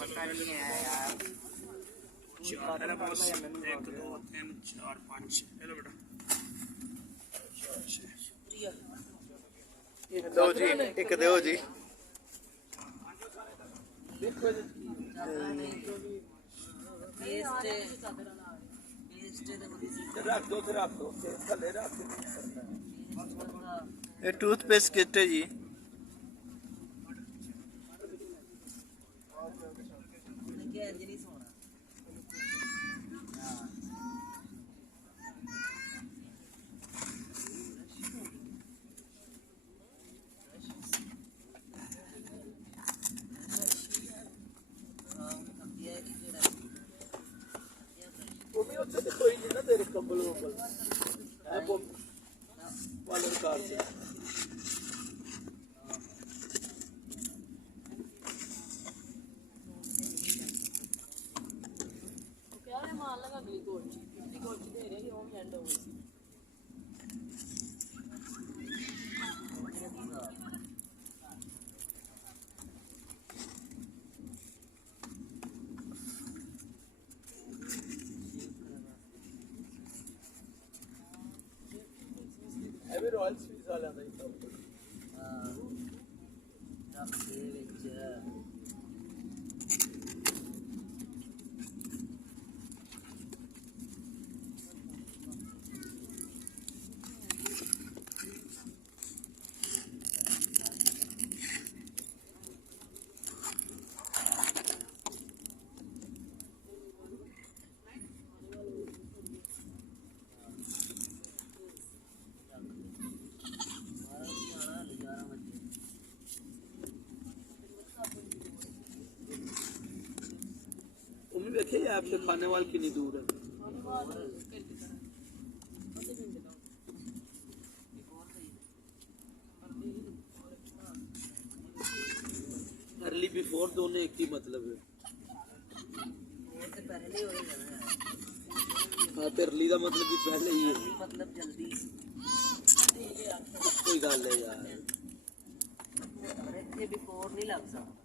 पता नहीं है यार। 1 2 3 4 5 हेलो बेटा दो जी एक दो जी ये टूथपेस्ट किट है जी। कोई नहीं ना तेरे कंबल वंबल वाले कार से मार लगा अगली कोच दे रहे हो एंड हो गई। रॉयल स्वीज वाला था देखिए आपसे खाने वाले कितनी दूर है। अर्ली बिफोर दोनों एक ही मतलब है। हाँ तो अर्ली का मतलब भी पहले ही है मतलब जल्दी कोई गल है यार बिफोर नहीं लग सकता।